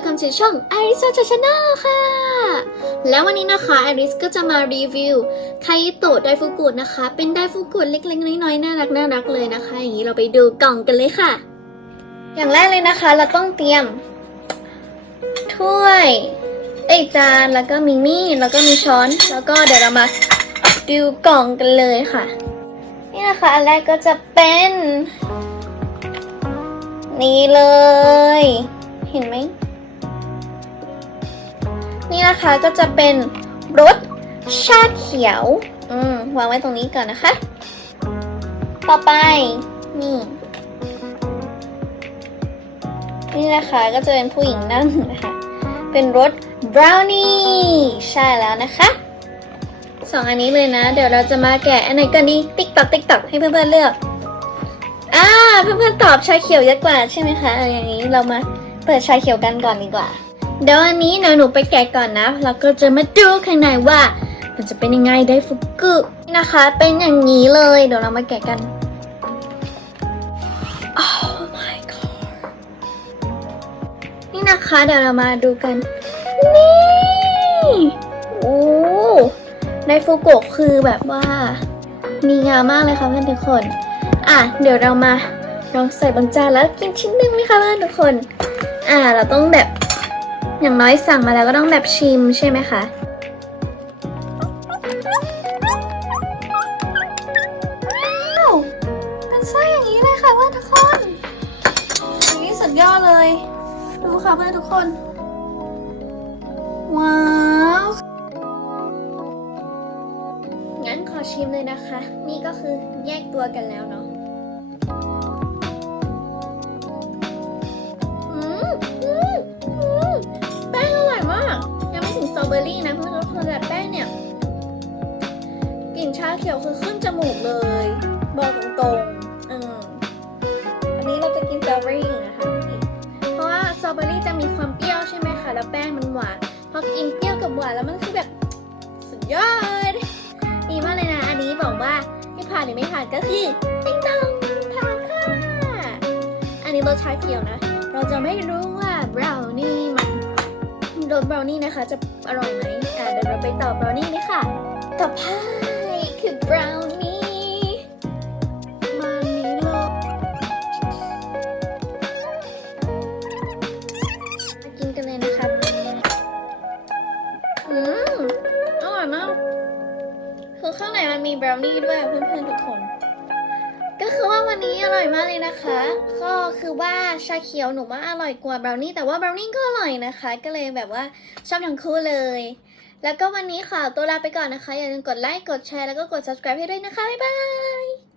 welcome to ช่อง Iris Channel ค่ะ แล้ววันนี้นะคะ Iris ก็จะมารีวิวไคโตะไดฟูกุนะคะ เป็นไดฟูกุเล็กๆน้อยๆน่ารักน่ารักเลยนะคะ อย่างนี้เราไปดูกล่องกันเลยค่ะ อย่างแรกเลยนะคะ เราต้องเตรียม ถ้วยเอจานแล้วก็มีมีดแล้วก็มีช้อน แล้วก็เดี๋ยวเรามาดูกล่องกันเลยค่ะ นี่นะคะอันแรกก็จะเป็น นี่เลย เห็นไหม นะคะก็จะเป็นรสชาเขียว อืมวางไว้ตรงนี้ก่อนนะคะ ต่อไป นี่ นี่นะคะก็จะเป็นผู้หญิงนั่งนะคะ เป็นรสบราวนี่ใช่แล้วนะคะสองอันนี้เลยนะ เดี๋ยวเราจะมาแกะอันไหนกันดีติ๊กตักติ๊กตักให้เพื่อนๆเลือกอ่าเพื่อนๆตอบชาเขียวเยอะกว่าใช่ไหมคะอย่างนี้เรามาเปิดชาเขียวกันก่อนดีกว่า เดี๋ยวอันนี้เดี๋ยวหนูไปแกะก่อนนะ แล้วก็จะมาดูข้างในว่า มันจะเป็นยังไงไดฟุกุนะคะ เป็นอย่างนี้เลย เดี๋ยวเรามาแกะกัน Oh my god นี่นะคะ เดี๋ยวเรามาดูกัน นี่โอ้ไดฟุกุคือแบบว่า มีงามมากเลยค่ะเพื่อนทุกคน อะ เดี๋ยวเรามาลองใส่บนจานแล้วกินชิ้นหนึ่งไหมคะเพื่อนทุกคน อ่า เราต้องแบบ อย่างน้อยสั่งมาแล้วก็ต้องแบบชิมใช่ไหมคะว้าวเป็นไส้อย่างนี้เลยค่ะเพื่อนทุกคนอย่างนี้สุดยอดเลย ดูค่ะเพื่อนทุกคน ว้าว งั้นขอชิมเลยนะคะ นี่ก็คือแยกตัวกันแล้วเนาะ ไม่ถึงสตรอเบอรี่นะเพื่อนๆคือแบบแป้งเนี่ยกลิ่นชาเขียวคือขึ้นจมูกเลย บอกตรงๆอืมอันนี้เราจะกินสตรอเบอรี่นะคะเพราะว่าสตรอเบอรี่จะมีความเปรี้ยวใช่ไหมคะแล้วแป้งมันหวานพอกินเปรี้ยวกับหวานแล้วมันคือแบบสุดยอดดีมากเลยนะอันนี้บอกว่าไม่ผ่านหรือไม่ผ่านก็คือติ๊งตองผ่านค่ะอันนี้รสชาเขียวนะ เราจะไม่รู้ว่าบราวนี่มัน รสบราวนี่นะคะจะอร่อยไหมอะเดี๋ยวเราไปต่อบราวนี่เลยค่ะต่อไปคือบราวนี่มานี้เลยมากินกันเลยนะครับอืมอร่อยมากคือข้างในมันมีบราวนี่ด้วยเพื่อนๆทุกคน ก็คือว่าวันนี้อร่อยมากเลยนะคะ ก็คือว่าชาเขียวหนูว่าอร่อยกว่าบราวนี่แต่ว่าบราวนี่ก็อร่อยนะคะ ก็เลยแบบว่าชอบทั้งคู่เลย แล้วก็วันนี้ขอตัวลาไปก่อนนะคะ อย่าลืมกดไลค์ กดแชร์ แล้วก็กด subscribe ให้ด้วยนะคะ บ๊ายบาย